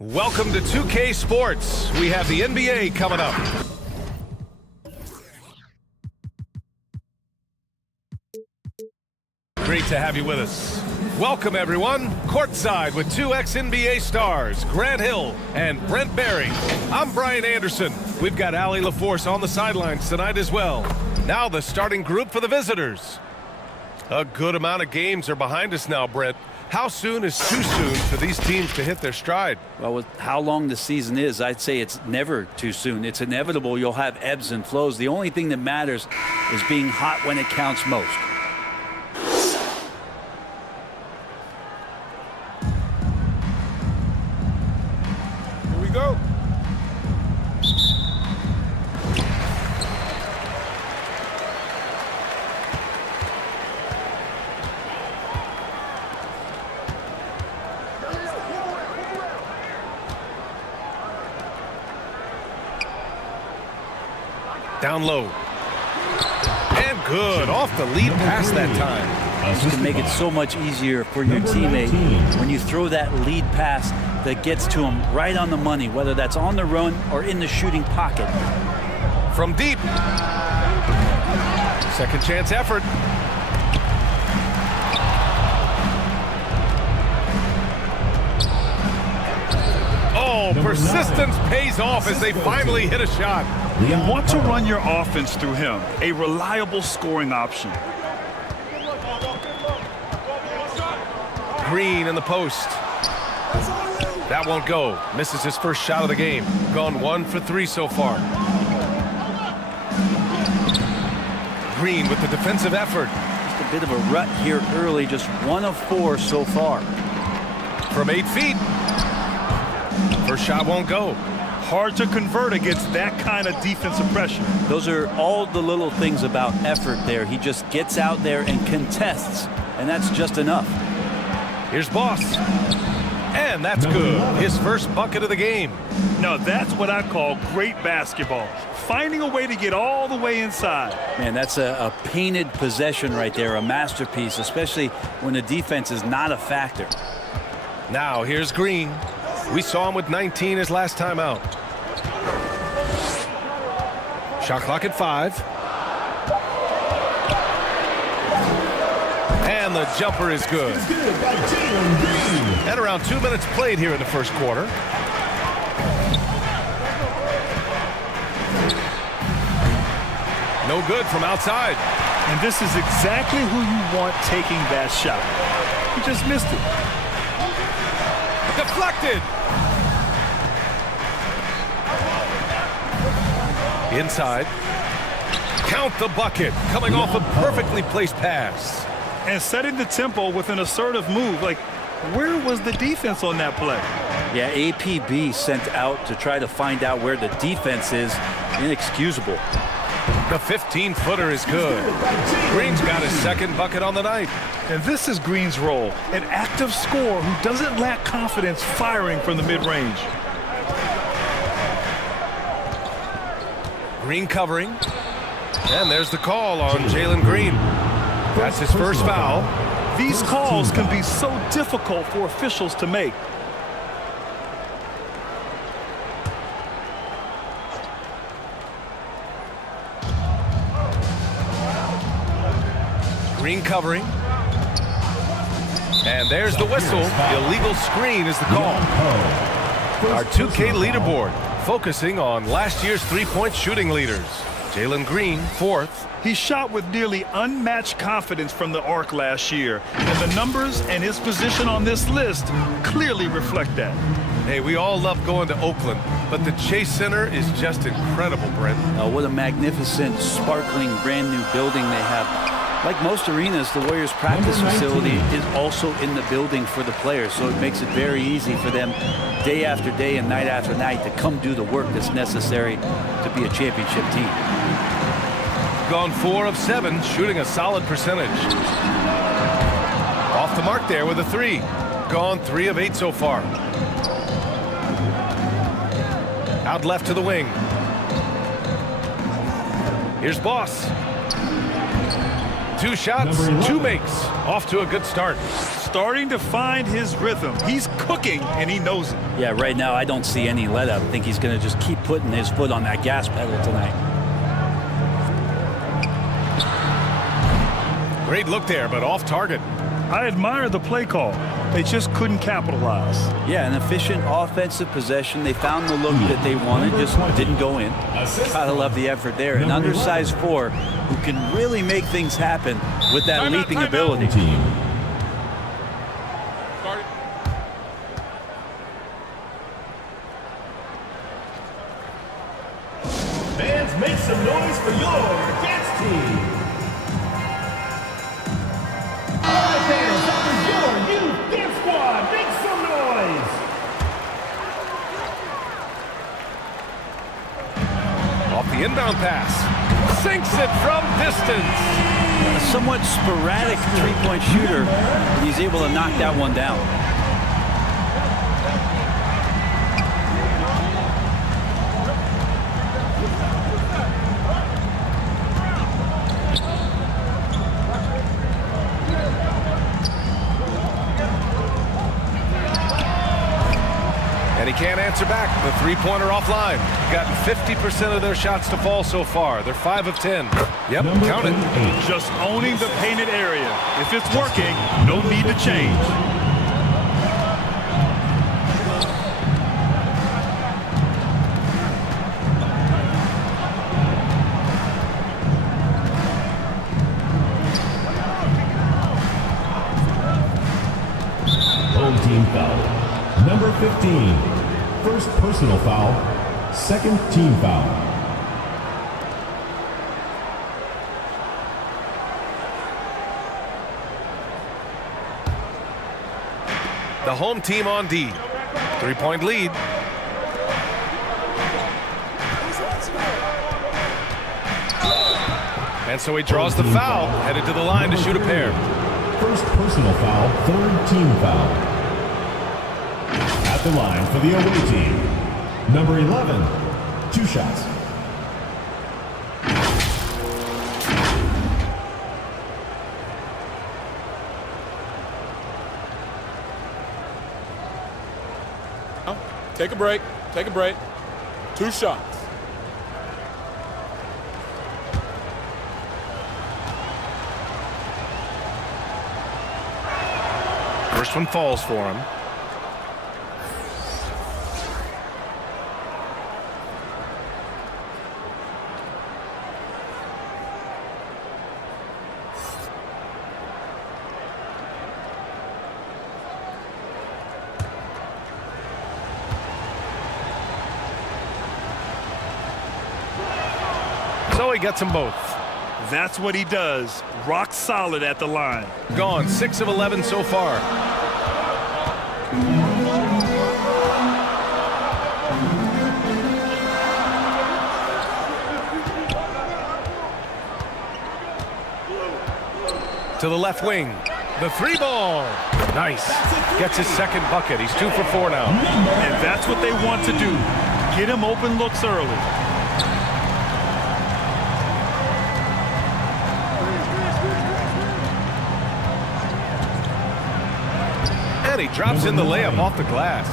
Welcome to 2K Sports. We have the NBA coming up. Great to have you with us. Welcome, everyone. Courtside with two ex-NBA stars, Grant Hill and Brent Barry. I'm Brian Anderson. We've got Allie LaForce on the sidelines tonight as well. Now the starting group for the visitors. A good amount of games are behind us now, Brent. How soon is too soon for these teams to hit their stride? Well, with how long the season is, I'd say it's never too soon. It's inevitable you'll have ebbs and flows. The only thing that matters is being hot when it counts most. Here we go. Down low. And good. Off the lead pass that time. You can make it so much easier for your teammate when you throw that lead pass that gets to him right on the money, whether that's on the run or in the shooting pocket. From deep. Second chance effort. Oh, persistence pays off as they finally hit a shot. You want to run your offense through him, a reliable scoring option. Green in the post. That won't go. Misses his first shot of the game. Gone 1 for 3 so far. Green with the defensive effort. Just a bit of a rut here early, just 1 of 4 so far. From 8 feet. First shot won't go. Hard to convert against that kind of defensive pressure. Those are all the little things about effort there. He just gets out there and contests, and that's just enough. Here's Boss. And that's good. His first bucket of the game. Now that's what I call great basketball. Finding a way to get all the way inside. Man, that's a painted possession right there, a masterpiece, especially when the defense is not a factor. Now here's Green. We saw him with 19 his last time out. Shot clock at 5. And the jumper is good. And around 2 minutes played here in the first quarter. No good from outside. And this is exactly who you want taking that shot. He just missed it. Deflected. Inside. Count the bucket. Coming off a perfectly placed pass. And setting the tempo with an assertive move. Like, where was the defense on that play? Yeah, APB sent out to try to find out where the defense is. Inexcusable. The 15-footer is good. Green's got his second bucket on the night. And this is Green's role, an active scorer who doesn't lack confidence firing from the mid-range. Green covering. And there's the call on Jalen Green. That's his first foul. These calls can be so difficult for officials to make. Green covering. And there's the whistle. Illegal screen is the call. Our 2K leaderboard focusing on last year's three-point shooting leaders. Jalen Green, 4th. He shot with nearly unmatched confidence from the arc last year. And the numbers and his position on this list clearly reflect that. Hey, we all love going to Oakland, but the Chase Center is just incredible, Brent. What a magnificent, sparkling, brand new building they have. Like most arenas, the Warriors practice facility is also in the building for the players, so it makes it very easy for them day after day and night after night to come do the work that's necessary to be a championship team. Gone 4 of 7, shooting a solid percentage. Off the mark there with a 3. Gone 3 of 8 so far. Out left to the wing. Here's Boss. 2 shots, 2 makes. Off to a good start. starting to find his rhythm. He's cooking, and he knows it. Yeah, right now I don't see any let up. I think he's going to just keep putting his foot on that gas pedal tonight. Great look there, but off target. I admire the play call. They just couldn't capitalize. Yeah, an efficient offensive possession. They found the look that they wanted, just didn't go in. Gotta love the effort there. An undersized 4 who can really make things happen with that leaping ability. Fans, make some noise for your dance team. All right, fans, that is your new dance squad. Make some noise. Off the inbound pass. Sinks it from distance. A somewhat sporadic three-point shooter, and he's able to knock that one down. And he can't answer back. The three-pointer offline. Gotten 50% of their shots to fall so far. They're 5 of 10. Yep, count it. Just owning the painted area. If it's working, no need to change. Home team foul. Number 15, first personal foul, second team foul. The home team on D. 3-point lead. And so he draws the foul, headed to the line to shoot a pair. First personal foul, third team foul. At the line for the away team, number 11, 2 shots. Take a break. Take a break. 2 shots. First one falls for him. So he gets them both. That's what he does. Rock solid at the line. Gone 6 of 11 so far. To the left wing. The 3-ball. Nice. Gets his second bucket. He's 2 for 4 now. And that's what they want to do. Get him open looks early. And he drops in the layup off the glass.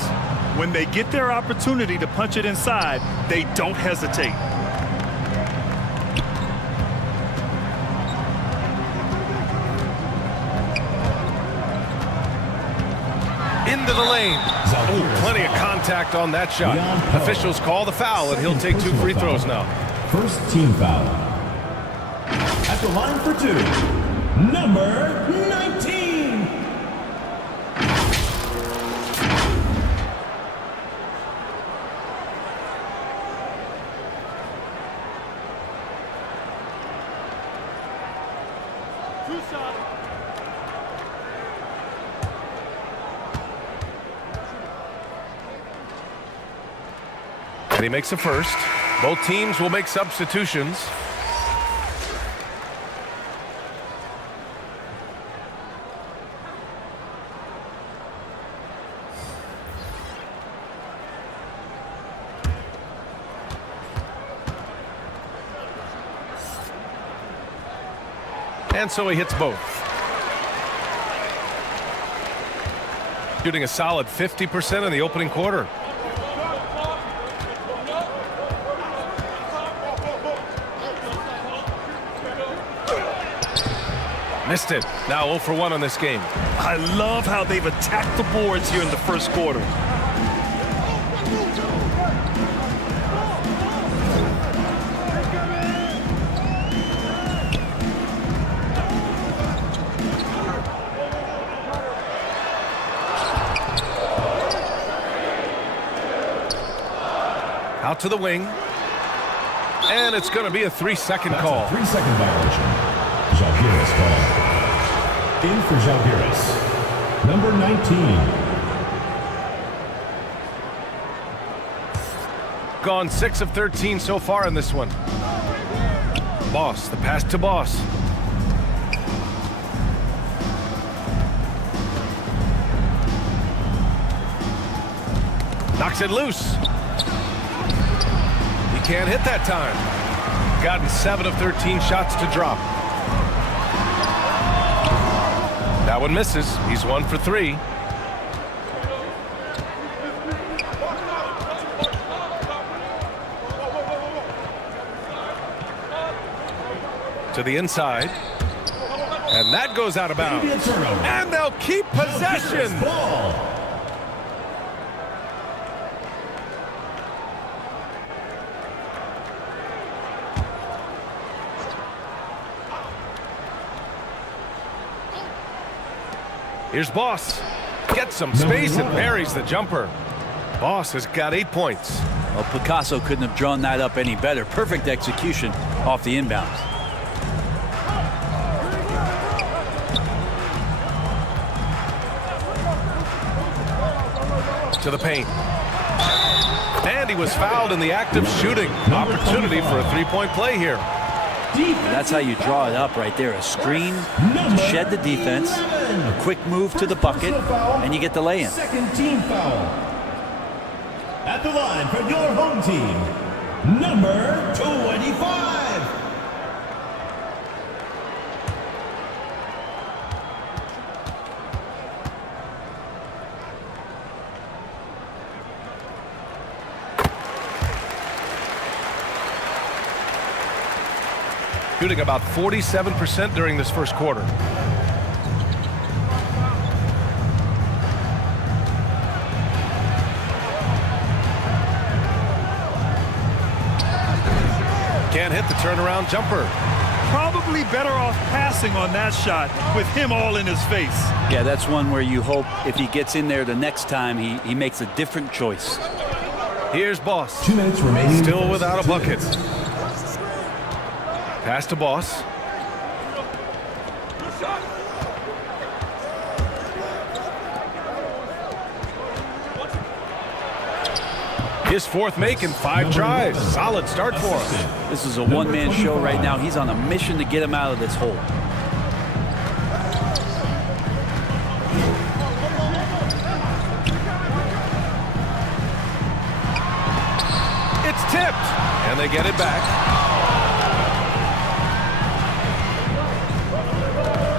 When they get their opportunity to punch it inside, they don't hesitate. Into the lane. Oh, plenty of contact on that shot. Officials call the foul, and he'll take 2 free throws now. First team foul. At the line for 2, number 19. And he makes a first. Both teams will make substitutions. And so he hits both. Shooting a solid 50% in the opening quarter. Missed it. Now 0 for 1 on this game. I love how they've attacked the boards here in the first quarter. Out to the wing. And it's going to be a 3-second call. 3-second violation. Jalgiris call. In for Jalgiris. Number 19. Gone 6 of 13 so far in this one. Boss, the pass to Boss. Knocks it loose. He can't hit that time. Gotten 7 of 13 shots to drop. That one misses. He's 1 for 3. To the inside. And that goes out of bounds. And they'll keep possession. Ball. Here's Boss. Gets some space and buries the jumper. Boss has got 8 points. Well, Picasso couldn't have drawn that up any better. Perfect execution off the inbounds. To the paint. And he was fouled in the act of shooting. Opportunity for a 3-point play here. That's how you draw it up right there. A screen to shed the defense, a quick move to the bucket, and you get the lay-in. Second team foul. At the line for your home team, number 25. Shooting about 47% during this first quarter. Can't hit the turnaround jumper. Probably better off passing on that shot with him all in his face. Yeah, that's one where you hope if he gets in there the next time, he makes a different choice. Here's Boss. 2 minutes remaining. Still without a bucket. Pass to Boss. His 4th make in 5 tries. Solid start for him. This is a one-man show right now. He's on a mission to get him out of this hole. It's tipped, and they get it back.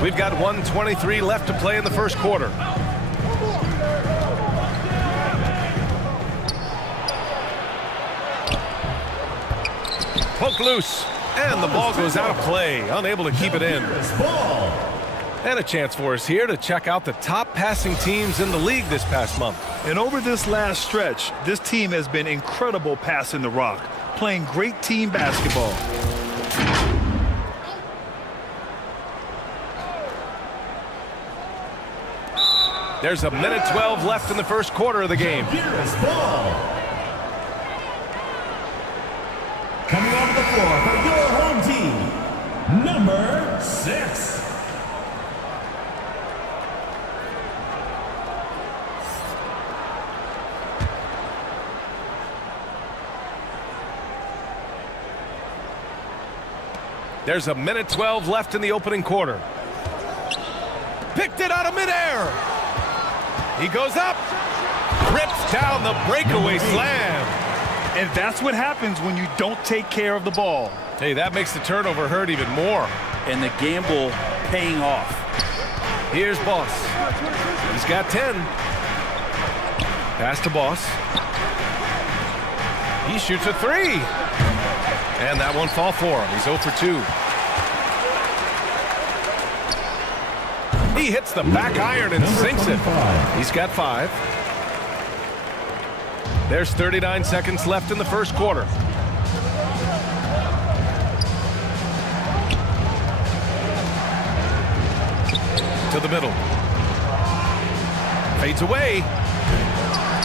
We've got 1:23 left to play in the first quarter. Poke loose, and the ball goes out of play, unable to keep it in. And a chance for us here to check out the top passing teams in the league this past month. And over this last stretch, this team has been incredible passing the rock, playing great team basketball. There's a minute 12 left in the first quarter of the game. Coming off the floor for your home team, number 6. There's a minute 12 left in the opening quarter. Picked it out of midair. He goes up, rips down the breakaway slam. And that's what happens when you don't take care of the ball. Hey, that makes the turnover hurt even more. And the gamble paying off. Here's Boss. He's got 10. Pass to Boss. He shoots a three. And that won't fall for him. He's 0 for 2. He hits the back iron and sinks it. He's got 5. There's 39 seconds left in the first quarter. To the middle. Fades away.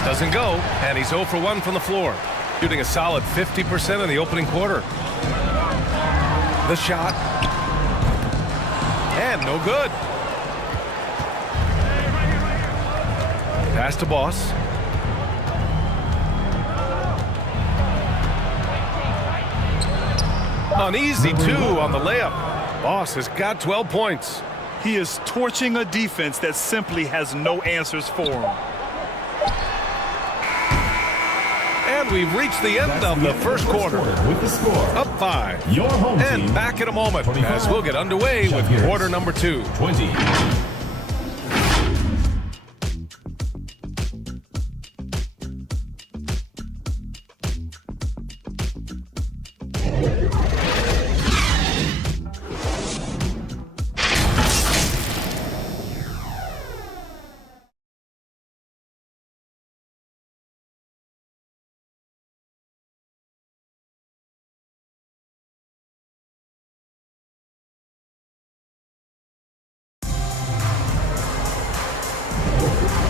Doesn't go. And he's 0 for 1 from the floor. Shooting a solid 50% in the opening quarter. The shot. And no good. Pass to Boss. An easy 2 on the layup. Boss has got 12 points. He is torching a defense that simply has no answers for him. And we've reached the end of the first quarter. With the score, Up 5. your home And team, back in a moment 25. as we'll get underway with Champions. quarter number 2. 20.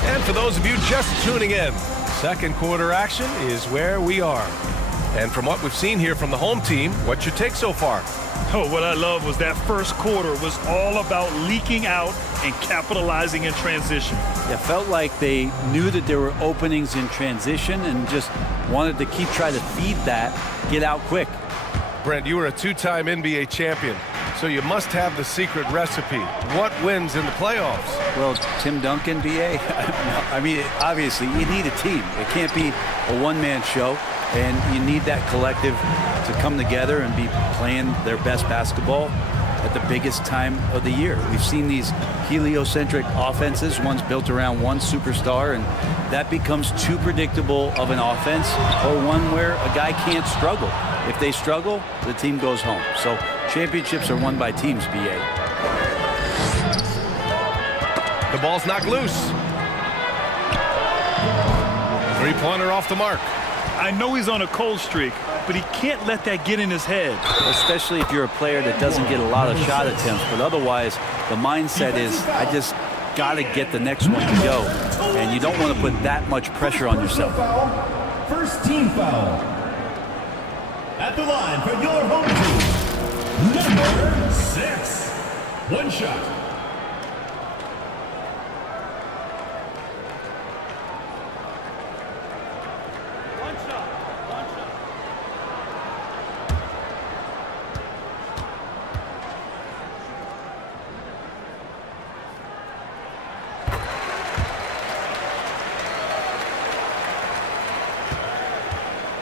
And for those of you just tuning in, second quarter action is where we are. And from what we've seen here from the home team, what's your take so far? Oh, what I love was that first quarter was all about leaking out and capitalizing in transition. It felt like they knew that there were openings in transition and just wanted to keep trying to feed that, get out quick. Brent, you were a 2-time NBA champion, so you must have the secret recipe. What wins in the playoffs? Well, Tim Duncan, BA, I mean, obviously, you need a team. It can't be a one-man show, and you need that collective to come together and be playing their best basketball at the biggest time of the year. We've seen these heliocentric offenses, one's built around one superstar, and that becomes too predictable of an offense, or one where a guy can't struggle. If they struggle, the team goes home. So championships are won by teams, BA. The ball's knocked loose. Three-pointer off the mark. I know he's on a cold streak, but he can't let that get in his head. Especially if you're a player that doesn't get a lot of shot attempts. But otherwise, the mindset is, I just got to get the next one to go. And you don't want to put that much pressure on yourself. First team foul. At the line for your home team, number 6. One shot.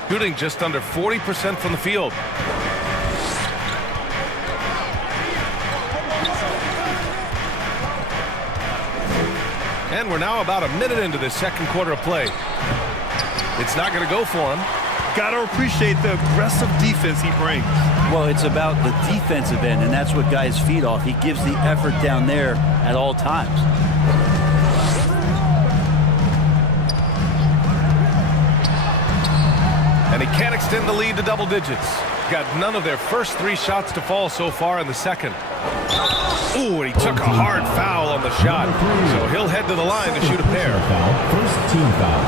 Shooting just under 40% from the field. And we're now about a minute into this second quarter of play. It's not going to go for him. Got to appreciate the aggressive defense he brings. Well, it's about the defensive end, and that's what guys feed off. He gives the effort down there at all times. And he can't extend the lead to double digits. Got none of their first 3 shots to fall so far in the second. Ooh, and he took a hard foul on the shot. So he'll head to the line to shoot a pair. First team foul.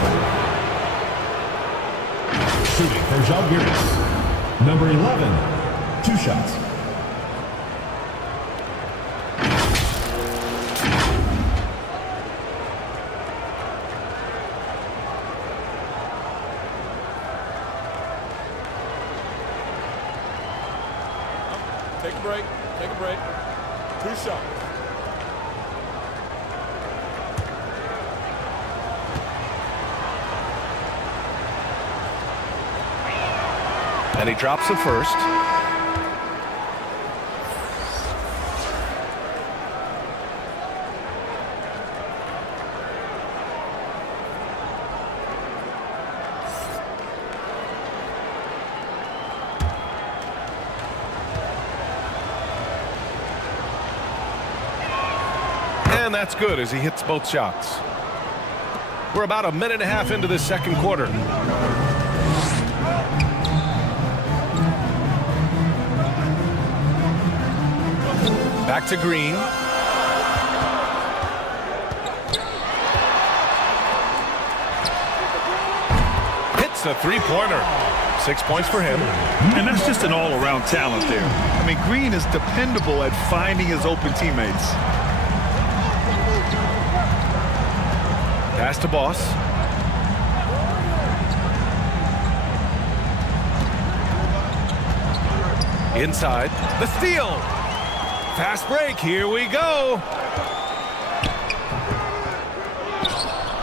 Shooting for Zalgiris. Number 11. 2 shots. Take a break. Take a break. 2 shots. And he drops the first. And that's good as he hits both shots. We're about a minute and a half into this second quarter. Back to Green. Hits a three-pointer. 6 points for him. And that's just an all-around talent there. I mean, Green is dependable at finding his open teammates. Pass to Boss. Inside. The steal. Fast break. Here we go.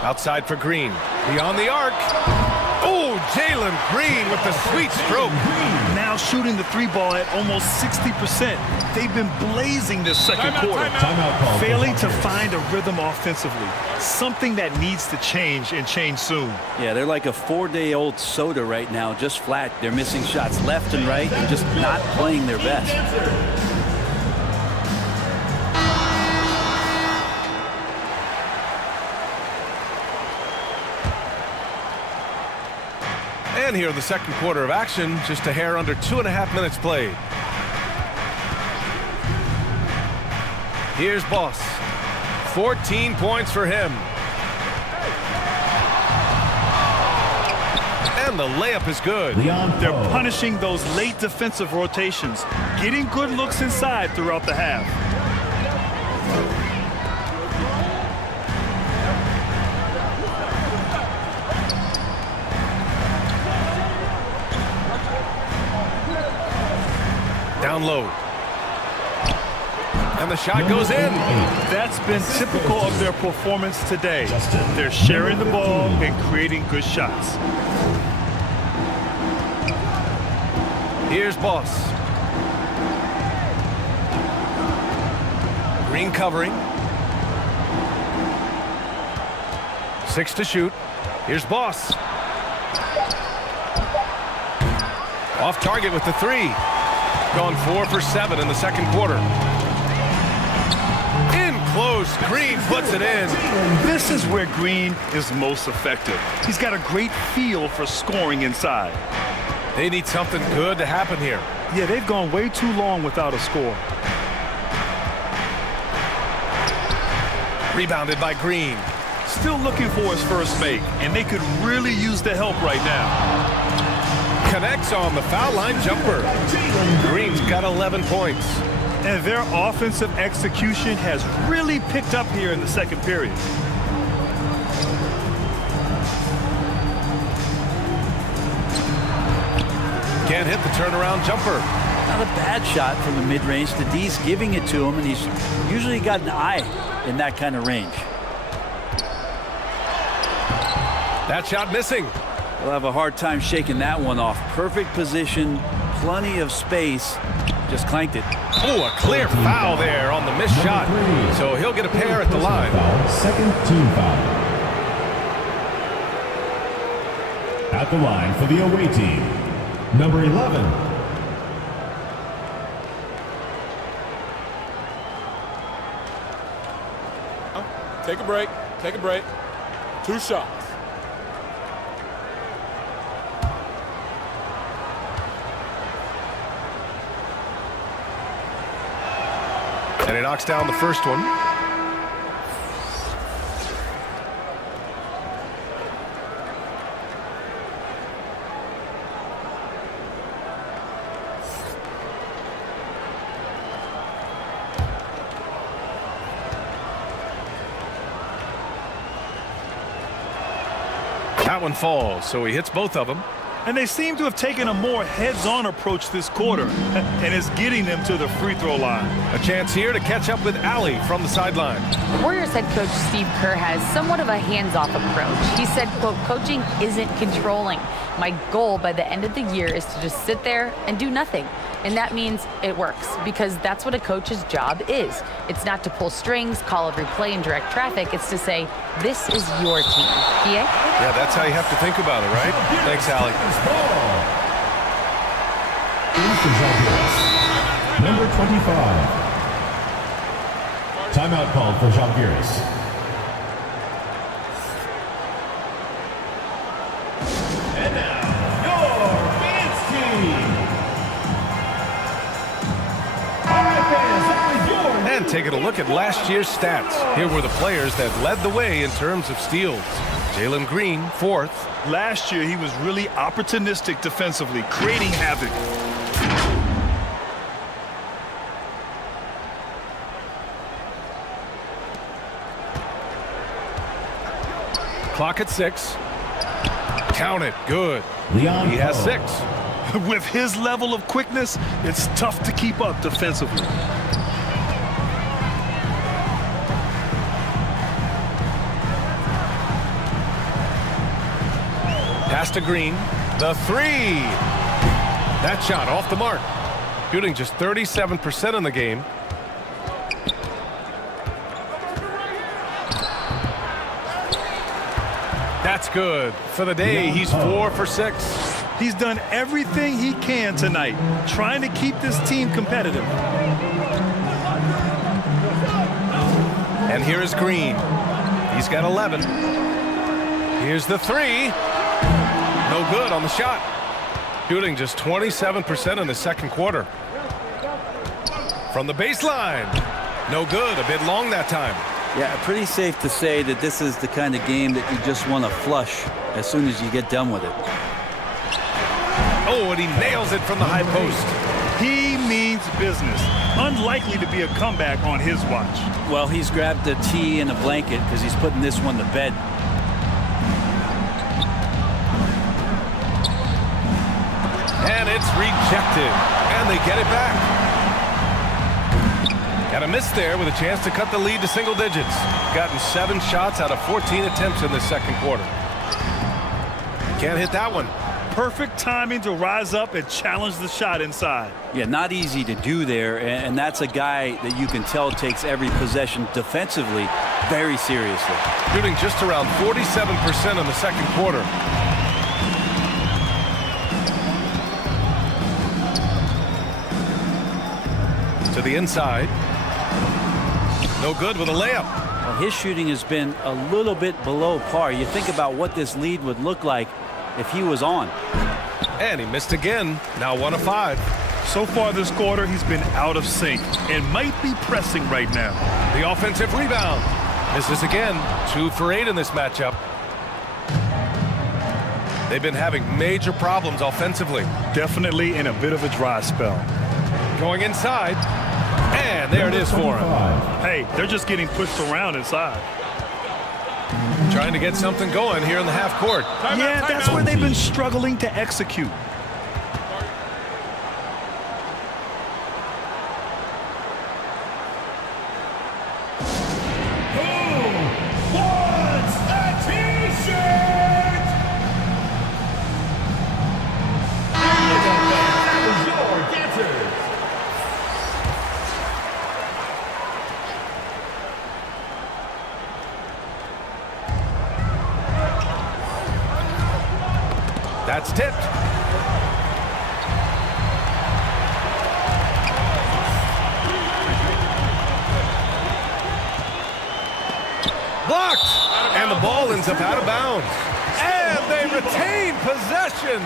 Outside for Green. Beyond the arc. Oh, Jalen Green with the sweet stroke. Now shooting the three ball at almost 60%. They've been blazing this second quarter. Failing to find a rhythm offensively. Something that needs to change and change soon. Yeah, they're like a 4-day-old soda right now, just flat. They're missing shots left and right and just not playing their best. And here in the second quarter of action, just a hair under 2.5 minutes played. Here's Boss. 14 points for him. And the layup is good. They're punishing those late defensive rotations, getting good looks inside throughout the half. Down low. And the shot goes in. That's been typical of their performance today. They're sharing the ball and creating good shots. Here's Boss. Green covering. 6 to shoot. Here's Boss. Off target with the 3. Gone 4 for 7 in the second quarter. In close, Green puts it in. This is where Green is most effective. He's got a great feel for scoring inside. They need something good to happen here. Yeah, they've gone way too long without a score. Rebounded by Green. Still looking for his first make, and they could really use the help right now. Connects on the foul line jumper. Green's got 11 points. And their offensive execution has really picked up here in the second period. Can't hit the turnaround jumper. Not a bad shot from the mid-range. The D's giving it to him, and he's usually got an eye in that kind of range. That shot missing. We'll have a hard time shaking that one off. Perfect position, plenty of space. Just clanked it. Oh, a clear foul there on the missed shot. So he'll get a pair at the line. Second team foul. At the line for the away team, number 11. Take a break. Take a break. 2 shots. And he knocks down the first one. That one falls, so he hits both of them. And they seem to have taken a more heads-on approach this quarter, and it's getting them to the free throw line. A chance here to catch up with Allie from the sideline. Warriors head coach Steve Kerr has somewhat of a hands-off approach. He said, quote, coaching isn't controlling. My goal by the end of the year is to just sit there and do nothing. And that means it works, because that's what a coach's job is. It's not to pull strings, call every play, and direct traffic. It's to say, this is your team. PA? Yeah, that's how you have to think about it, right? Thanks, Allie. Number 25. Timeout called for Žalgiris. And now, your fans team. All right, fans, that was your... And taking a look at last year's stats. Here were the players that led the way in terms of steals. Jalen Green, 4th. Last year, he was really opportunistic defensively, creating havoc. Clock at 6. Count it. Good. Leon He has Poe. 6. With his level of quickness, it's tough to keep up defensively. Pass to Green. The 3. That shot off the mark. Shooting just 37% in the game. That's good. For the day, he's 4 for 6. He's done everything he can tonight, trying to keep this team competitive. And here is Green. He's got 11. Here's the 3. No good on the shot. Shooting just 27% in the second quarter. From the baseline. No good. A bit long that time. Yeah, pretty safe to say that this is the kind of game that you just want to flush as soon as you get done with it. Oh, and he nails it from the high post. He means business. Unlikely to be a comeback on his watch. Well, he's grabbed a tee and a blanket because he's putting this one to bed. And it's rejected. And they get it back. Got a miss there with a chance to cut the lead to single digits. Gotten 7 shots out of 14 attempts in the second quarter. Can't hit that one. Perfect timing to rise up and challenge the shot inside. Yeah, not easy to do there, and that's a guy that you can tell takes every possession defensively very seriously. Shooting just around 47% in the second quarter. To the inside. No good with a layup. Well, his shooting has been a little bit below par. You think about what this lead would look like if he was on. And he missed again. Now 1 of 5. So far this quarter, he's been out of sync and might be pressing right now. The offensive rebound. Misses again. 2 for 8 in this matchup. They've been having major problems offensively. Definitely in a bit of a dry spell. Going inside. And there it is for him. Hey, they're just getting pushed around inside. Trying to get something going here in the half court. Yeah, that's where they've been struggling to execute. That's tipped. Blocked. And the ball ends up out of bounds. And they retain possession.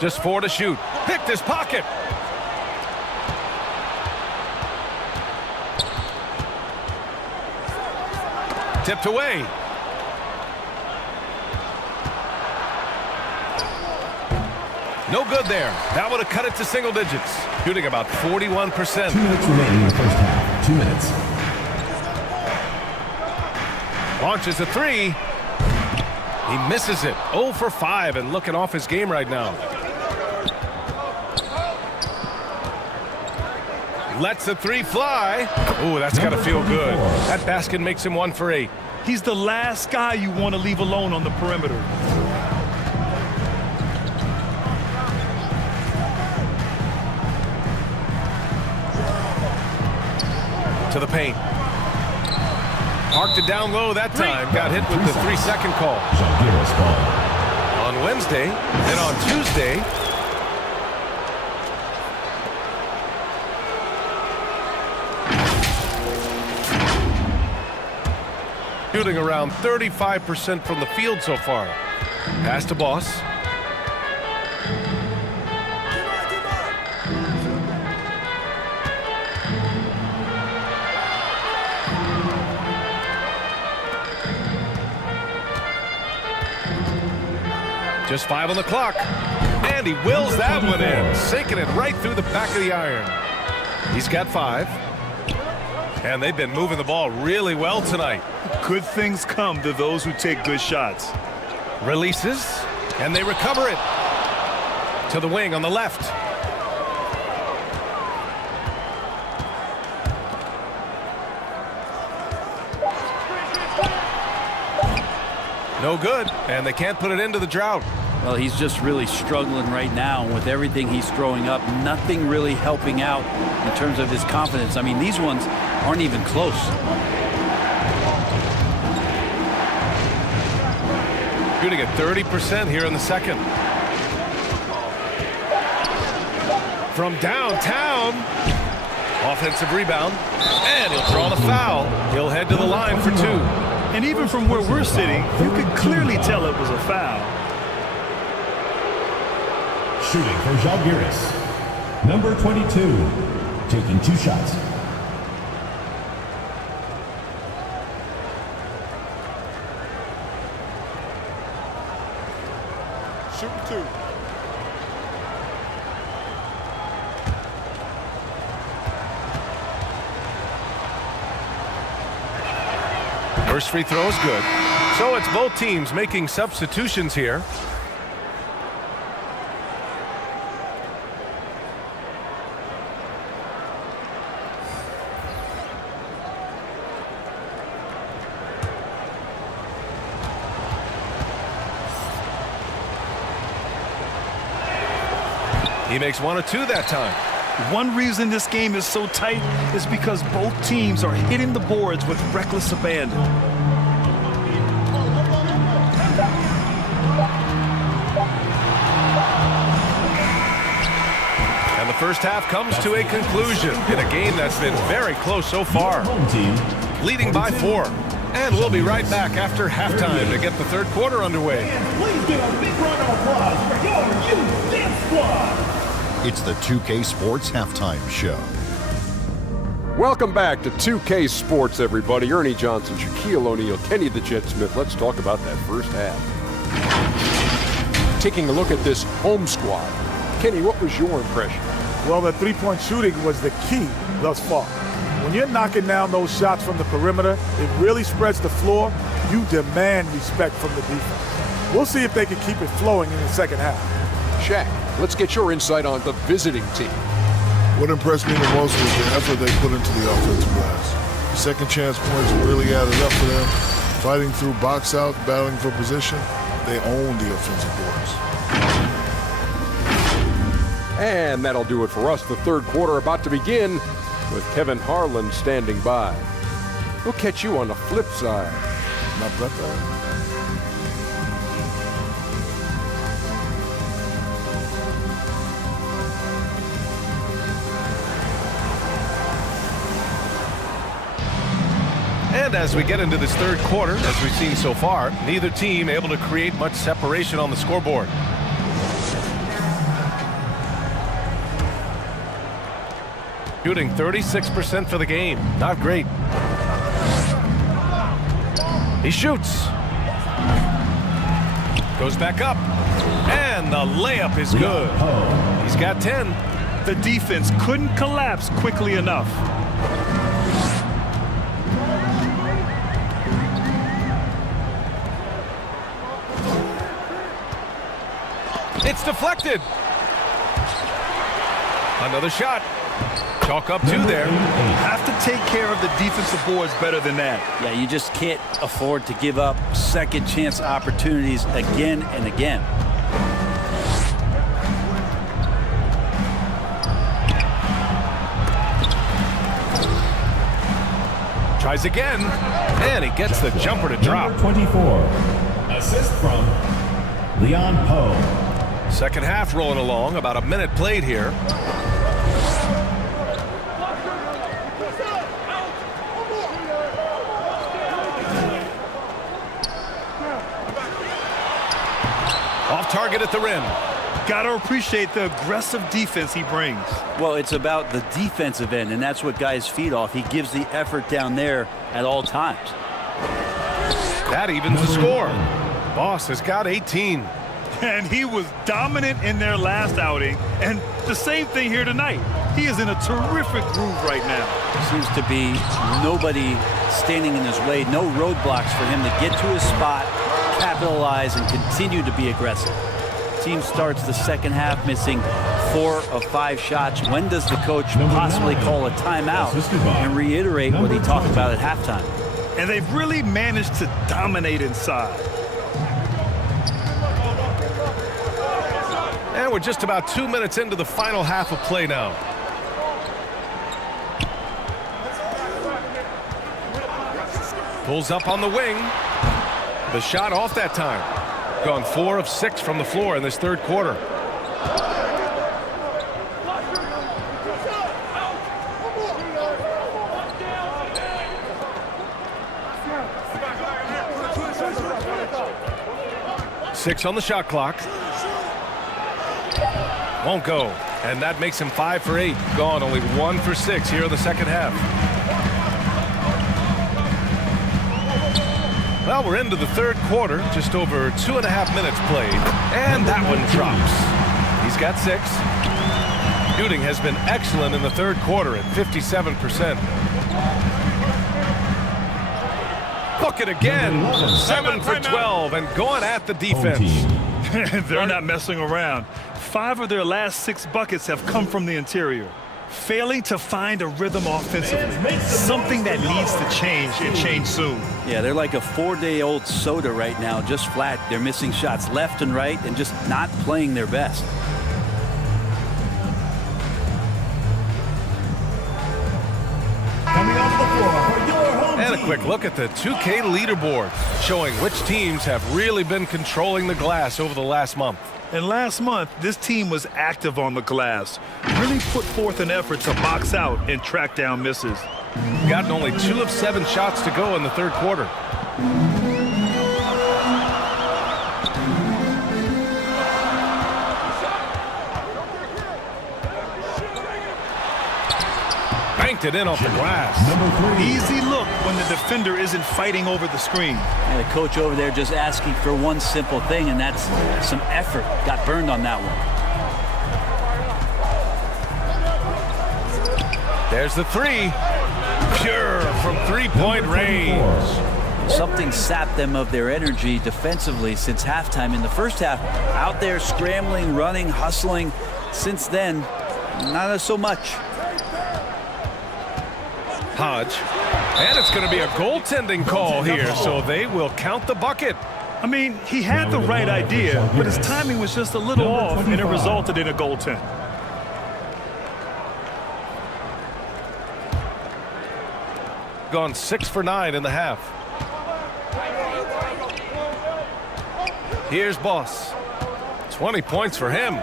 Just 4 to shoot. Picked his pocket. Tipped away. No good there. That would have cut it to single digits. Shooting about 41%. 2 minutes remaining in the first half. 2 minutes. Launches a 3. He misses it. 0 for 5 and looking off his game right now. Lets the 3 fly. Ooh, that's got to feel good. That basket makes him 1 for 8. He's the last guy you want to leave alone on the perimeter. To the paint. Parked it down low that time. Got hit with the 3-second call. Zalgiris ball. On Wednesday, then on Tuesday, shooting around 35% from the field so far. Pass to Boss. Just 5 on the clock. And he wills that one in, sinking it right through the back of the iron. He's got 5. And they've been moving the ball really well tonight. Good things come to those who take good shots. Releases, and they recover it. To the wing on the left. No good, and they can't put it into the drought. Well, he's just really struggling right now with everything he's throwing up. Nothing really helping out in terms of his confidence. I mean, these ones aren't even close. Shooting at 30% here in the second. From downtown. Offensive rebound. And he'll draw the foul. He'll head to the line for 2. And even from where we're sitting, you can clearly tell it was a foul. Shooting for Zalgiris. Number 22, taking 2 shots. Shooting 2. First free throw is good. So it's both teams making substitutions here. He makes 1 of 2 that time. One reason this game is so tight is because both teams are hitting the boards with reckless abandon. And the first half comes to a conclusion in a game that's been very close so far. Home team Leading by 4. And we'll be right back after halftime to get the third quarter underway. Please give a big round of applause for your youth dance squad. It's the 2K Sports Halftime Show. Welcome back to 2K Sports, everybody. Ernie Johnson, Shaquille O'Neal, Kenny the Jet Smith. Let's talk about that first half. Taking a look at this home squad. Kenny, what was your impression? Well, the three-point shooting was the key thus far. When you're knocking down those shots from the perimeter, it really spreads the floor. You demand respect from the defense. We'll see if they can keep it flowing in the second half. Shaq, let's get your insight on the visiting team. What impressed me the most was the effort they put into the offensive glass. The second chance points really added up for them. Fighting through box out, battling for position, they own the offensive boards. And that'll do it for us. The third quarter about to begin with Kevin Harlan standing by. We'll catch you on the flip side. Not that. And as we get into this third quarter, as we've seen so far, neither team able to create much separation on the scoreboard. Shooting 36% for the game. Not great. He shoots. Goes back up. And the layup is good. He's got 10. The defense couldn't collapse quickly enough. It's deflected. Another shot. Chalk up 2 there. Have to take care of the defensive boards better than that. Yeah, you just can't afford to give up second chance opportunities again and again. Tries again, and he gets the jumper to drop. Number 24. Assist from Leon Poe. Second half rolling along, about a minute played here. Off target at the rim. Got to appreciate the aggressive defense he brings. Well, it's about the defensive end, and that's what guys feed off. He gives the effort down there at all times. That evens the score. Boss has got 18. And he was dominant in their last outing, and the same thing here tonight. He is in a terrific groove right now. Seems to be nobody standing in his way, no roadblocks for him to get to his spot, capitalize, and continue to be aggressive. Team starts the second half missing 4 of 5 shots. When does the coach possibly call a timeout and reiterate what he talked about at halftime? And they've really managed to dominate inside. And we're just about 2 minutes into the final half of play now. Pulls up on the wing. The shot off that time. Gone 4 of 6 from the floor in this third quarter. Six on the shot clock. Won't go. And that makes him 5 for 8. Gone only 1 for 6 here in the second half. Well, we're into the third quarter, just over 2.5 minutes played, and that one drops. He's got 6. Shooting has been excellent in the third quarter at 57%. Look it again, 7 for 12, and going at the defense. They're not messing around. 5 of their last 6 buckets have come from the interior. Failing to find a rhythm offensively, something that needs to change and change soon. Yeah, they're like a 4-day-old soda right now, just flat. They're missing shots left and right and just not playing their best. Coming off the floor for your home And a team. quick look at the 2K leaderboard, showing which teams have really been controlling the glass over the last month. And last month, this team was active on the glass, really put forth an effort to box out and track down misses. Gotten only 2 of 7 shots to go in the third quarter. Banked it in off the glass. Number 3. Easy look when the defender isn't fighting over the screen. And the coach over there just asking for one simple thing, and that's some effort. Got burned on that one. There's the 3. Pure from 3-point range. Something sapped them of their energy defensively since halftime. In the first half, out there scrambling, running, hustling. Since then, not so much. Hodge. And it's going to be a goaltending call here, so they will count the bucket. I mean, he had the right idea, but his timing was just a little off, and it resulted in a goaltend. Gone 6 for 9 in the half. Here's Boss. 20 points for him.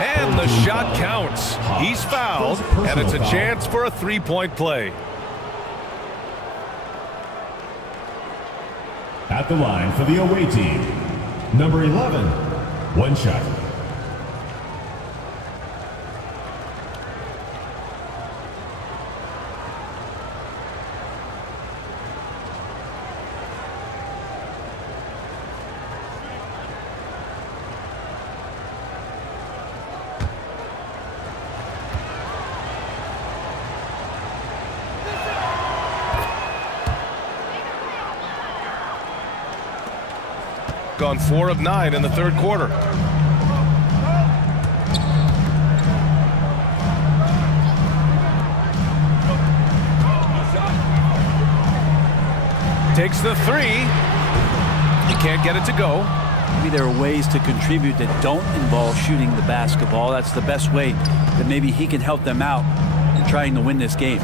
And the shot counts. He's fouled, and it's a chance for a 3-point play. At the line for the away team, number 11, 1 shot. Gone 4 of 9 in the third quarter. Takes the 3. He can't get it to go. Maybe there are ways to contribute that don't involve shooting the basketball. That's the best way that maybe he can help them out in trying to win this game.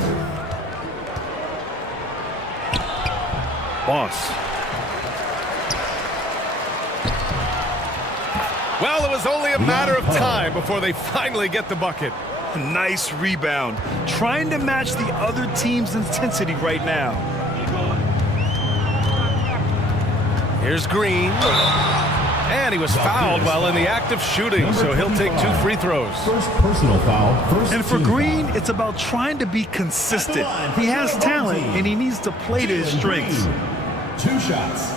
Boss. Well, it was only a matter of time before they finally get the bucket. Nice rebound. Trying to match the other team's intensity right now. Here's Green. And he was fouled while in the act of shooting, so he'll take 2 free throws. First personal foul. And for Green, it's about trying to be consistent. He has talent, and he needs to play to his strengths. 2 shots.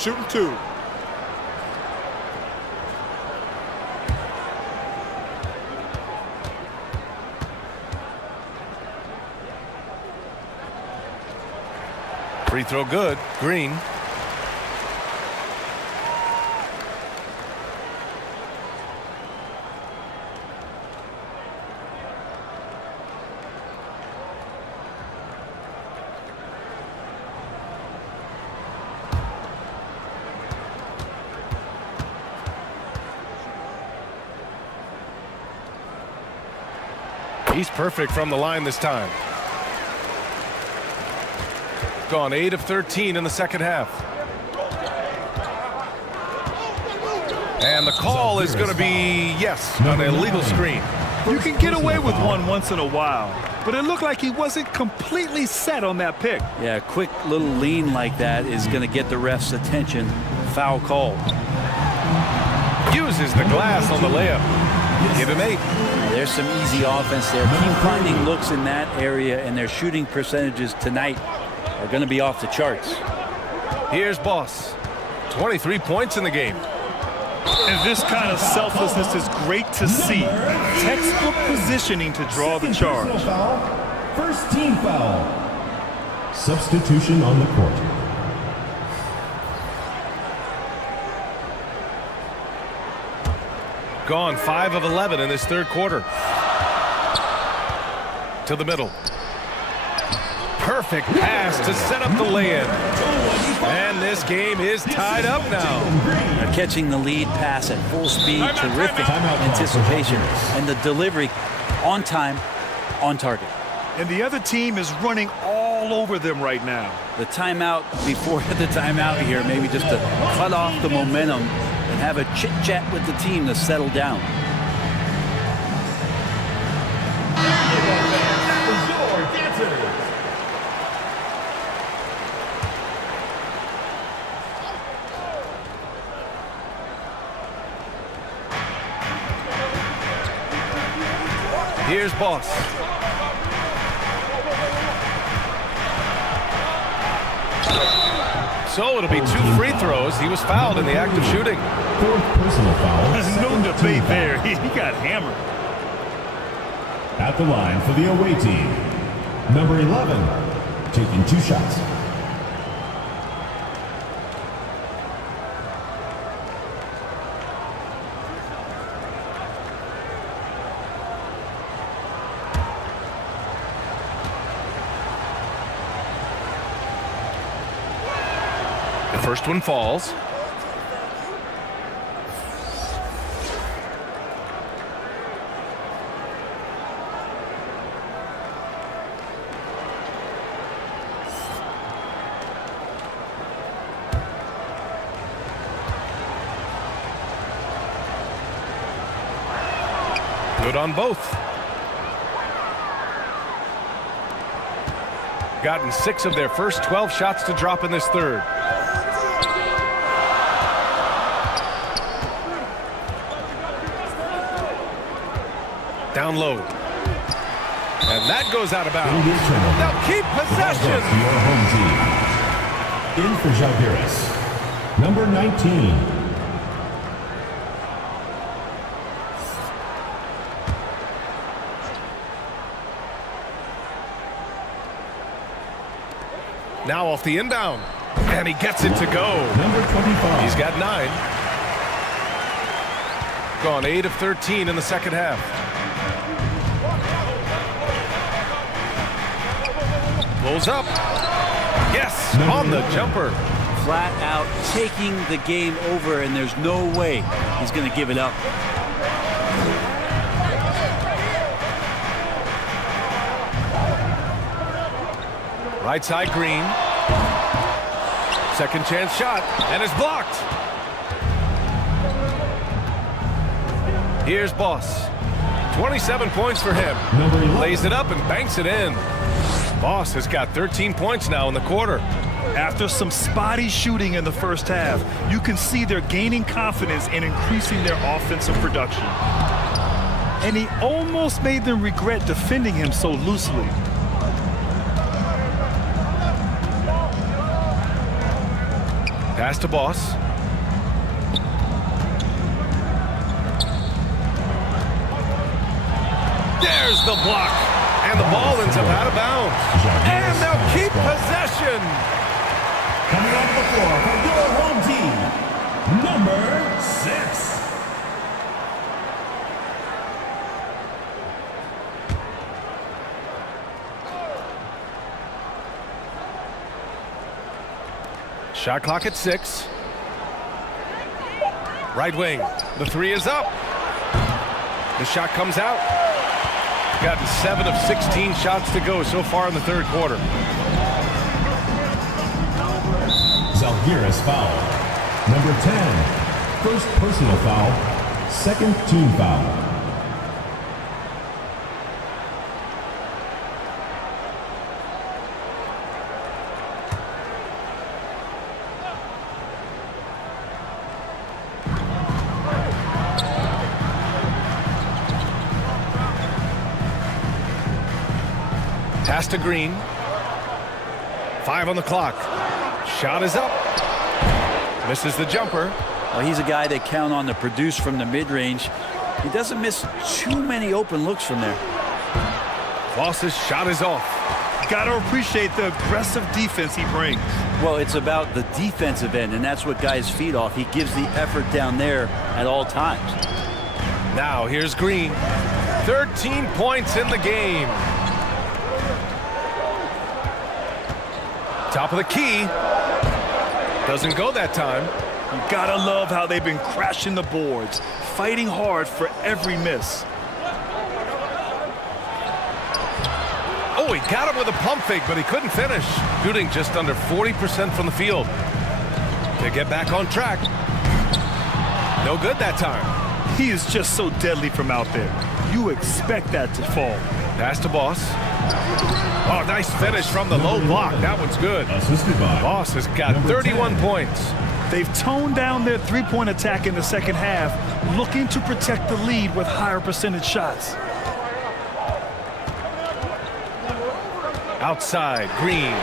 Shooting 2. Free throw good. Green. He's perfect from the line this time. Gone 8 of 13 in the second half. And the call is going to be, yes, an illegal screen. You can get away with one once in a while, but it looked like he wasn't completely set on that pick. Yeah, a quick little lean like that is going to get the ref's attention. Foul call. Uses the glass on the layup. Give him 8. There's some easy offense there. Keep finding looks in that area, and their shooting percentages tonight are going to be off the charts. Here's Boss. 23 points in the game. And this kind of selflessness is great to see. Textbook positioning to draw the charge. First team foul. Substitution on the court. Gone 5 of 11 in this third quarter. To the middle. Perfect pass to set up the lay-in. And this game is tied up now. They're catching the lead pass at full speed. Terrific anticipation. And the delivery on time, on target. And the other team is running all over them right now. The timeout before the timeout here, maybe just to cut off the momentum and have a chit-chat with the team to settle down. Here's Boss. So it'll be 2 free throws. He was fouled in the act of shooting. 4th personal foul. There's no debate there. He got hammered. At the line for the away team, number 11, taking 2 shots. First one falls. Good on both. Gotten 6 of their first 12 shots to drop in this third. Down low. And that goes out of bounds. Now keep possession. Your home team. In for Javiris, number 19. Now off the inbound. And he gets it to go. Number 25. He's got 9. Gone 8 of 13 in the second half. Pulls up. Yes, on the jumper. Flat out taking the game over, and there's no way he's going to give it up. Right side, Green. Second chance shot, and it's blocked. Here's Boss. 27 points for him. Lays it up and banks it in. Boss has got 13 points now in the quarter. After some spotty shooting in the first half, you can see they're gaining confidence and increasing their offensive production. And he almost made them regret defending him so loosely. Pass to Boss. There's the block. And the ball ends up out of bounds. And they'll keep possession. Coming off the floor from your home team, number 6. Shot clock at 6. Right wing. The three is up. The shot comes out. Gotten 7 of 16 shots to go so far in the third quarter. Zalgiris foul. Number 10. First personal foul. Second team foul. Pass to Green. 5 on the clock. Shot is up. Misses the jumper. Well, he's a guy they count on to produce from the mid-range. He doesn't miss too many open looks from there. Boss's shot is off. Gotta appreciate the aggressive defense he brings. Well, it's about the defensive end, and that's what guys feed off. He gives the effort down there at all times. Now here's Green. 13 points in the game. Top of the key. Doesn't go that time. You gotta love how they've been crashing the boards, fighting hard for every miss. Oh, he got him with a pump fake, but he couldn't finish. Shooting just under 40% from the field. They get back on track. No good that time. He is just so deadly from out there. You expect that to fall. Pass to Boss. Oh, nice finish from the low block. That one's good. Assisted by Boss has got 31 points. They've toned down their three-point attack in the second half, looking to protect the lead with higher percentage shots. Outside, Green.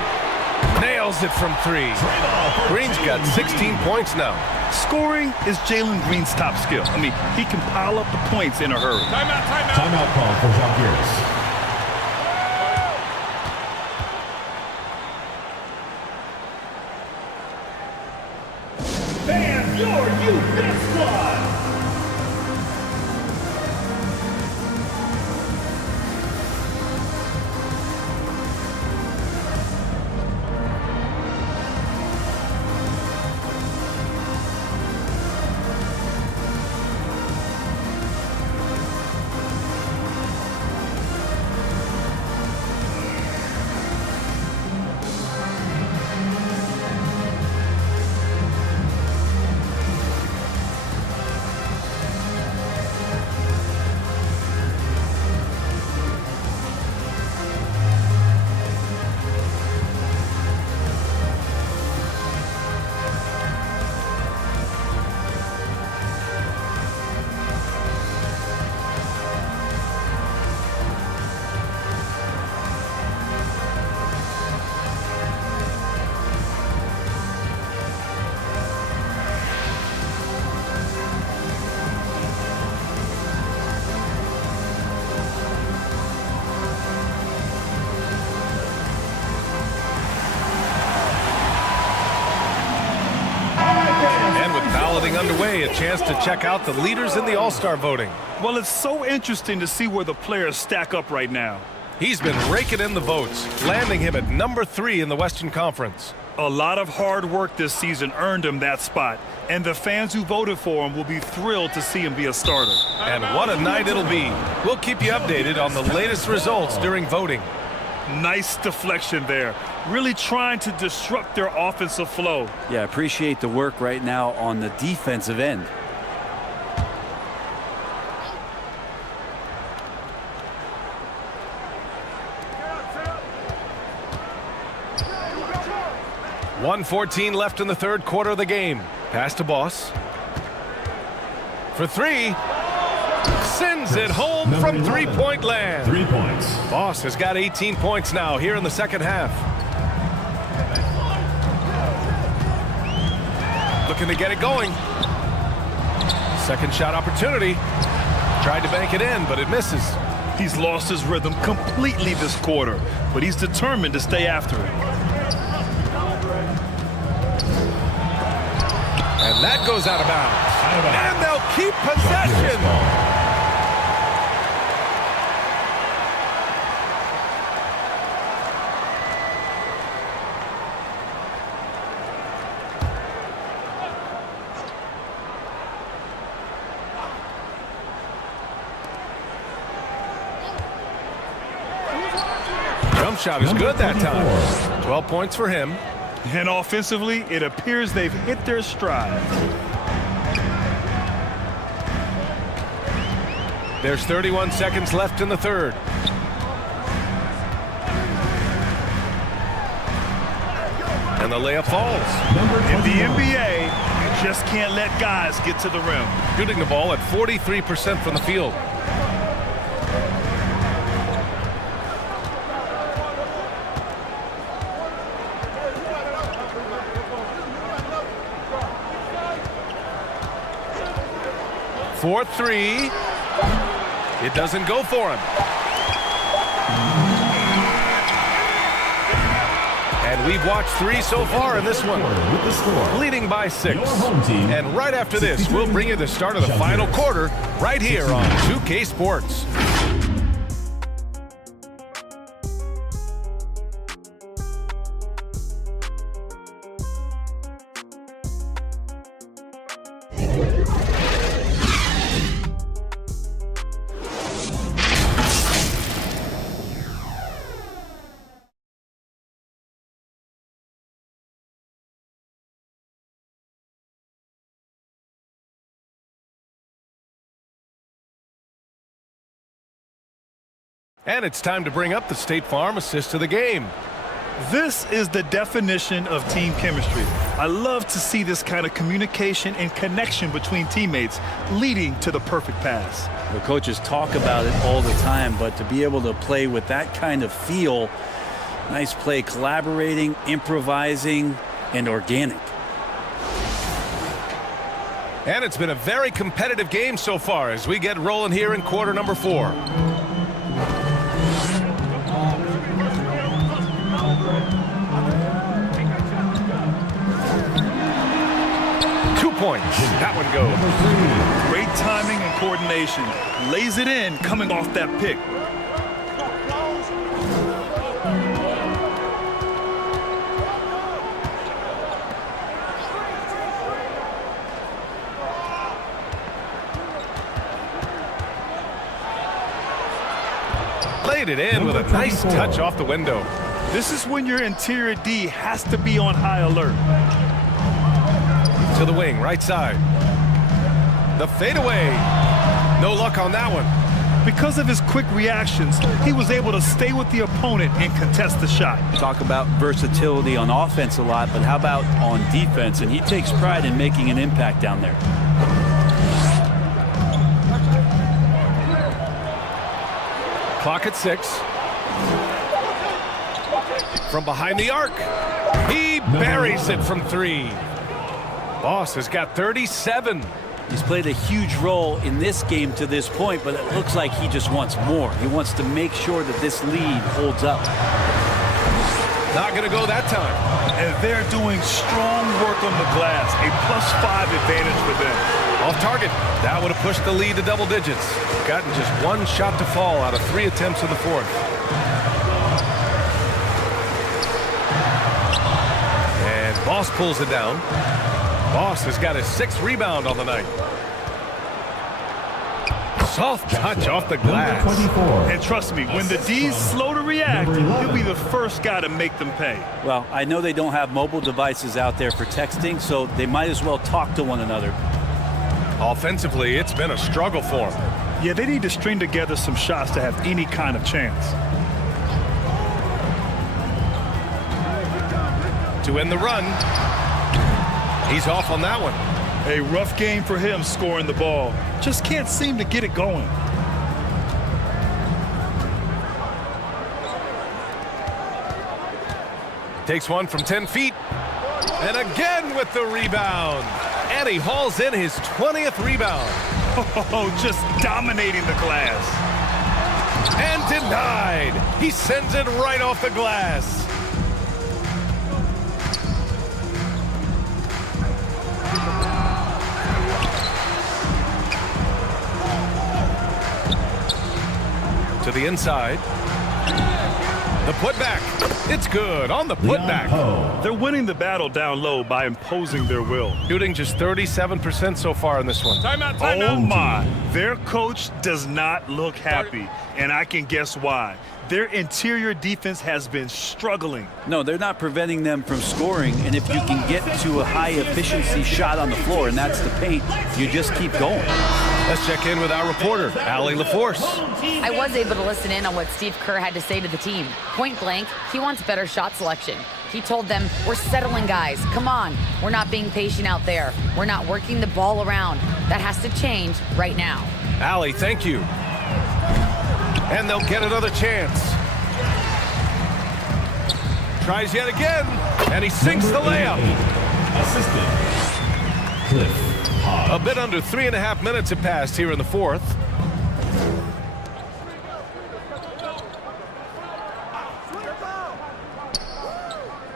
Nails it from 3. Green's got 16 points now. Scoring is Jalen Green's top skill. I mean, he can pile up the points in a hurry. timeout call for Zalgiris. Ban your youth squad. Underway, a chance to check out the leaders in the All-Star voting. Well, it's so interesting to see where the players stack up right now. He's been raking in the votes, landing him at number 3 in the Western Conference. A lot of hard work this season earned him that spot, and the fans who voted for him will be thrilled to see him be a starter. And what a night it'll be. We'll keep you updated on the latest results during voting. Nice deflection there. really trying to disrupt their offensive flow. Yeah, appreciate the work right now on the defensive end. .114 left in the third quarter of the game. Pass to Boss. For three. Sends it home from three-point land. 3 points. Boss has got 18 points now here in the second half. Looking to get it going. Second shot opportunity. Tried to bank it in, but it misses. He's lost his rhythm completely this quarter, but he's determined to stay after it. And that goes out of bounds. And they'll keep possession. Jump shot is good that time. 12 points for him. And offensively, it appears they've hit their stride. There's 31 seconds left in the third. And the layup falls. In the NBA, you just can't let guys get to the rim. Shooting the ball at 43% from the field. For three. It doesn't go for him. And we've watched three so far in this one. Leading by 6. And right after this, we'll bring you the start of the final quarter right here on 2K Sports. And it's time to bring up the State Farm assist of the game. This is the definition of team chemistry. I love to see this kind of communication and connection between teammates leading to the perfect pass. The coaches talk about it all the time, but to be able to play with that kind of feel, nice play, collaborating, improvising, and organic. And it's been a very competitive game so far as we get rolling here in quarter number 4. Points. That one goes. Great timing and coordination. Lays it in coming off that pick. Laid it in with a nice touch off the window. This is when your interior D has to be on high alert. To the wing, right side. The fadeaway. No luck on that one. Because of his quick reactions, he was able to stay with the opponent and contest the shot. Talk about versatility on offense a lot, but how about on defense? And he takes pride in making an impact down there. Clock at 6. From behind the arc. He buries it from 3. Boss has got 37. He's played a huge role in this game to this point, but it looks like he just wants more. He wants to make sure that this lead holds up. Not going to go that time. And they're doing strong work on the glass. A +5 advantage for them. Off target. That would have pushed the lead to double digits. Gotten just 1 shot to fall out of 3 attempts in the fourth. And Boss pulls it down. Boss has got his 6th rebound on the night. Soft touch off the glass. 24. And trust me, when the D's slow to react, he'll be the first guy to make them pay. Well, I know they don't have mobile devices out there for texting, so they might as well talk to one another. Offensively, it's been a struggle for him. Yeah, they need to string together some shots to have any kind of chance. To end the run. He's off on that one. A rough game for him scoring the ball. Just can't seem to get it going. Takes one from 10 feet. And again with the rebound. And he hauls in his 20th rebound. Oh, just dominating the glass. And denied. He sends it right off the glass. To the inside. The putback. It's good on the putback. They're winning the battle down low by imposing their will. Shooting just 37% so far in this one. Timeout, Oh timeout. my, their coach does not look happy, and I can guess why. Their interior defense has been struggling. No, they're not preventing them from scoring, and if you can get to a high-efficiency shot on the floor, and that's the paint, you just keep going. Let's check in with our reporter, Allie LaForce. I was able to listen in on what Steve Kerr had to say to the team. Point blank, he wants better shot selection. He told them, we're settling, guys. Come on. We're not being patient out there. We're not working the ball around. That has to change right now. Allie, thank you. And they'll get another chance. Tries yet again, and he sinks the layup. Assistant. Cliff. A bit under 3.5 minutes have passed here in the fourth.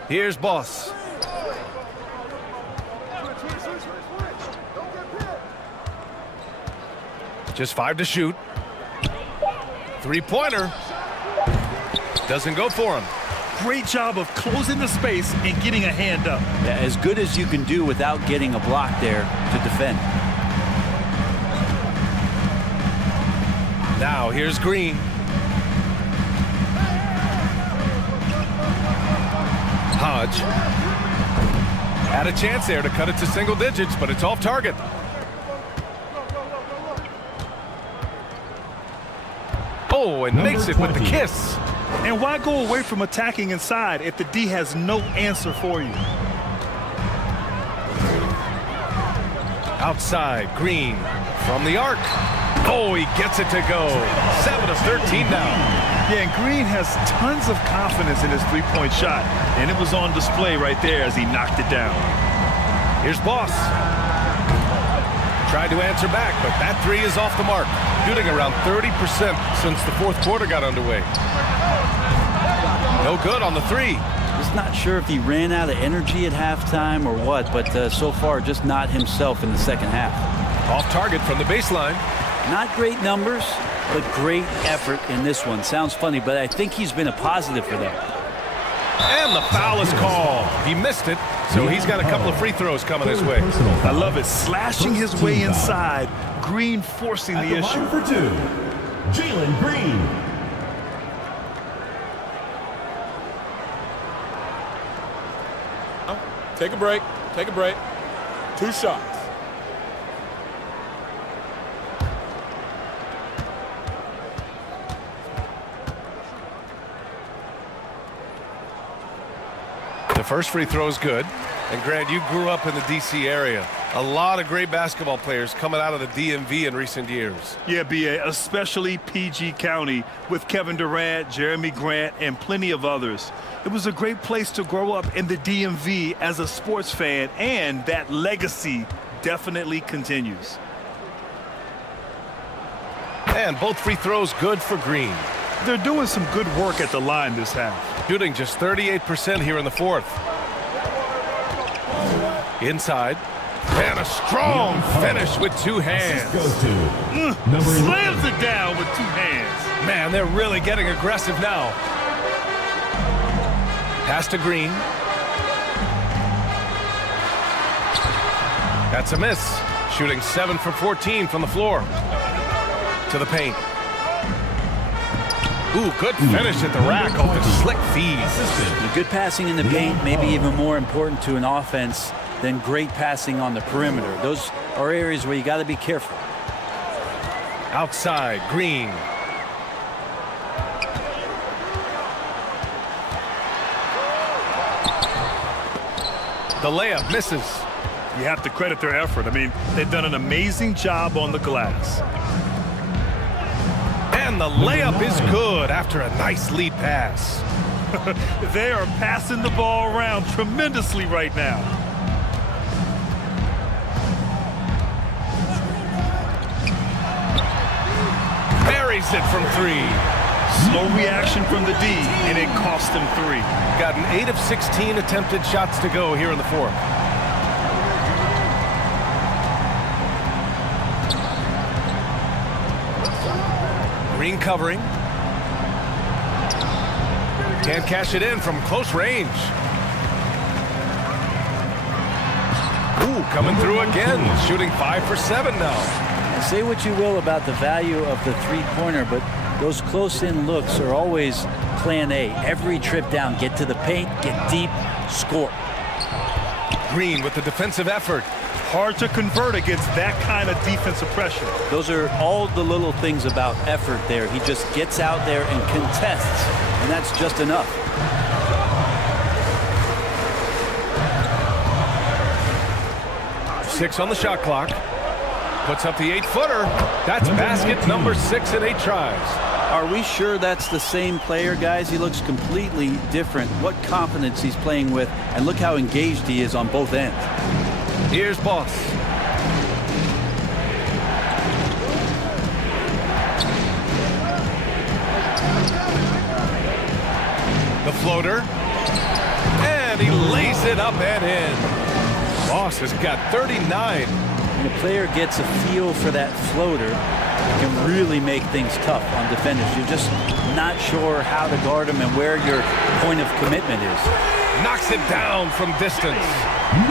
Here's Boss. Just 5 to shoot. Three-pointer. Doesn't go for him. Great job of closing the space and getting a hand up. Yeah, as good as you can do without getting a block there to defend. Now here's Green. Hodge had a chance there to cut it to single digits, but it's off target. Oh, and makes it with the kiss. And why go away from attacking inside if the D has no answer for you? Outside, Green from the arc. Oh, he gets it to go. 7 of 13 now. Yeah, and Green has tons of confidence in his three-point shot, and it was on display right there as he knocked it down. Here's Boss. Tried to answer back, but that three is off the mark. Shooting around 30% since the fourth quarter got underway. No good on the three. Just not sure if he ran out of energy at halftime or what, but so far just not himself in the second half. Off target from the baseline. Not great numbers, but great effort in this one. Sounds funny, but I think he's been a positive for them. And the foul is called. He missed it, so he's got a couple of free throws coming his way. I love it. Slashing his way inside. Green forcing the issue. For 2, Jalen Green. Take a break. Take a break. 2 shots. The first free throw is good. And Grant, you grew up in the D.C. area. A lot of great basketball players coming out of the DMV in recent years. Yeah, B.A., especially PG County with Kevin Durant, Jeremy Grant, and plenty of others. It was a great place to grow up in the DMV as a sports fan, and that legacy definitely continues. And both free throws good for Green. They're doing some good work at the line this half. Shooting just 38% here in the fourth. Inside. And a strong finish with 2 hands. Slams it down with 2 hands. Man, they're really getting aggressive now. Pass to Green. That's a miss. Shooting 7 for 14 from the floor. To the paint. Ooh, good finish at the rack off the slick feed. Good passing in the paint may be even more important to an offense than great passing on the perimeter. Those are areas where you got to be careful. Outside, Green. The layup misses. You have to credit their effort. I mean, they've done an amazing job on the glass. And the layup is good after a nice lead pass. They are passing the ball around tremendously right now. Buries it from 3. Slow reaction from the D, and it cost him 3. Got an 8 of 16 attempted shots to go here in the 4th. Green covering. Can't cash it in from close range. Ooh, coming through again. Shooting 5 for 7 now. Say what you will about the value of the three-pointer, but those close-in looks are always plan A. Every trip down, get to the paint, get deep, score. Green with the defensive effort. Hard to convert against that kind of defensive pressure. Those are all the little things about effort there. He just gets out there and contests, and that's just enough. Six on the shot clock. Puts up the 8-footer. That's basket number 6 in 8 tries. Are we sure that's the same player, guys? He looks completely different. What confidence he's playing with, and look how engaged he is on both ends. Here's Boss. The floater. And he lays it up and in. Boss has got 39. When a player gets a feel for that floater, it can really make things tough on defenders. You're just not sure how to guard them and where your point of commitment is. Knocks it down from distance.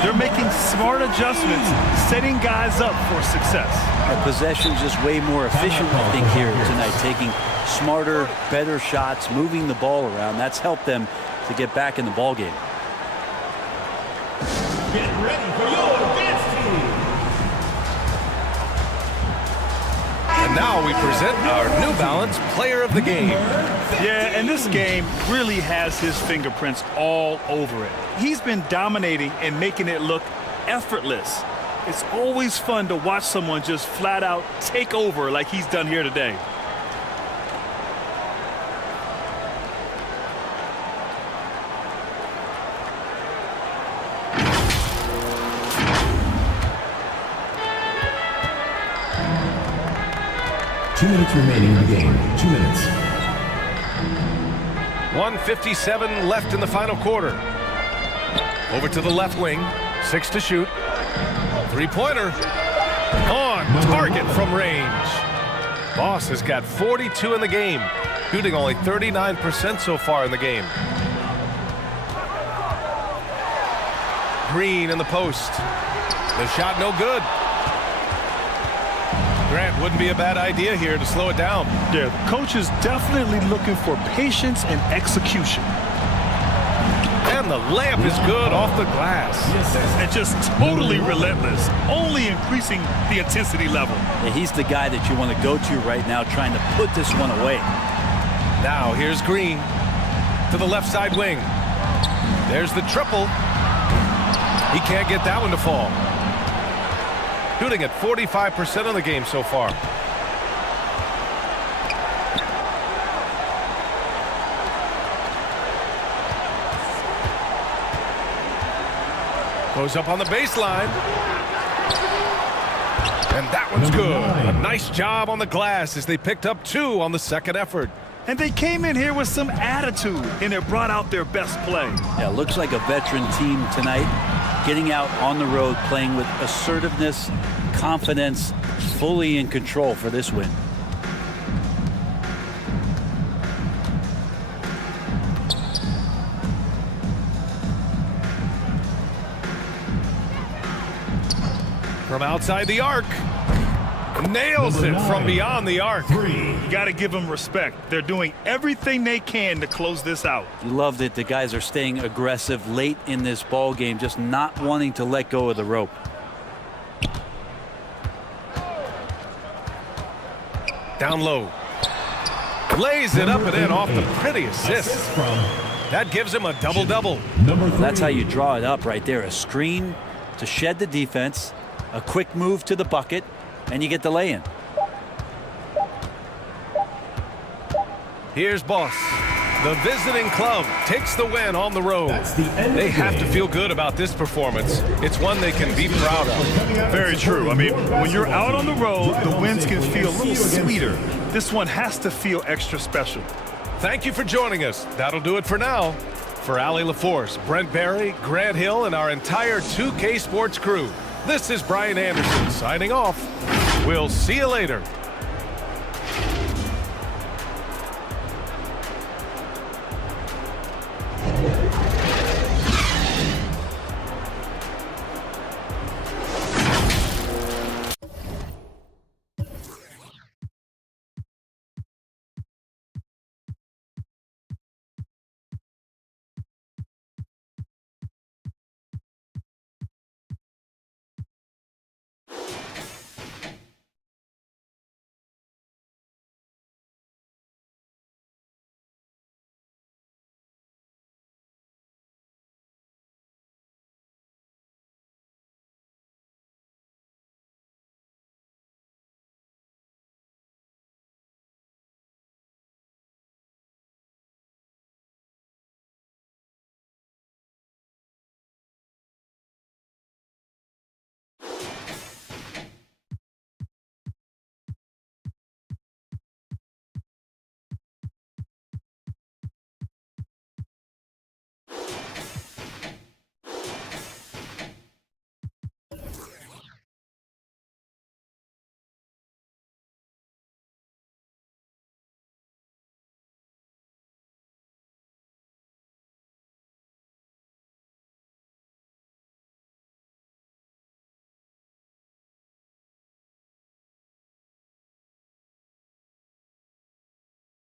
They're making smart adjustments, setting guys up for success. The possession's just way more efficient, I think, here tonight, taking smarter, better shots, moving the ball around. That's helped them to get back in the ball game. Get ready for your dance team. And now we present our New Balance Player of the Game. Yeah, and this game really has his fingerprints all over it. He's been dominating and making it look effortless. It's always fun to watch someone just flat out take over like he's done here today. Two minutes remaining in the game. 2 minutes. 1:57 left in the final quarter. Over to the left wing. 6 to shoot. Three-pointer. On target from range. Boss has got 42 in the game. Shooting only 39% so far in the game. Green in the post. The shot no good. Grant, wouldn't be a bad idea here to slow it down. Yeah, the coach is definitely looking for patience and execution. And the layup is good off the glass. And just totally relentless, only increasing the intensity level. Yeah, he's the guy that you want to go to right now, trying to put this one away. Now here's Green to the left side wing. There's the triple. He can't get that one to fall. Shooting at 45% of the game so far. Goes up on the baseline. And that one's good. A nice job on the glass as they picked up 2 on the second effort. And they came in here with some attitude, and it brought out their best play. Yeah, looks like a veteran team tonight. Getting out on the road, playing with assertiveness, confidence, fully in control for this win. From outside the arc. Nails it from beyond the arc. You got to give them respect. They're doing everything they can to close this out. You love that the guys are staying aggressive late in this ball game, just not wanting to let go of the rope. Down low. Lays it up and in off the pretty assist. That gives him a double-double. That's how you draw it up right there. A screen to shed the defense, a quick move to the bucket, and you get the lay-in. Here's Boss. The visiting club takes the win on the road. They have to feel good about this performance. It's one they can be proud of. Very true. I mean, when you're out on the road, the wins can feel a little sweeter. This one has to feel extra special. Thank you for joining us. That'll do it for now. For Allie LaForce, Brent Barry, Grant Hill, and our entire 2K Sports crew, this is Brian Anderson signing off. We'll see you later.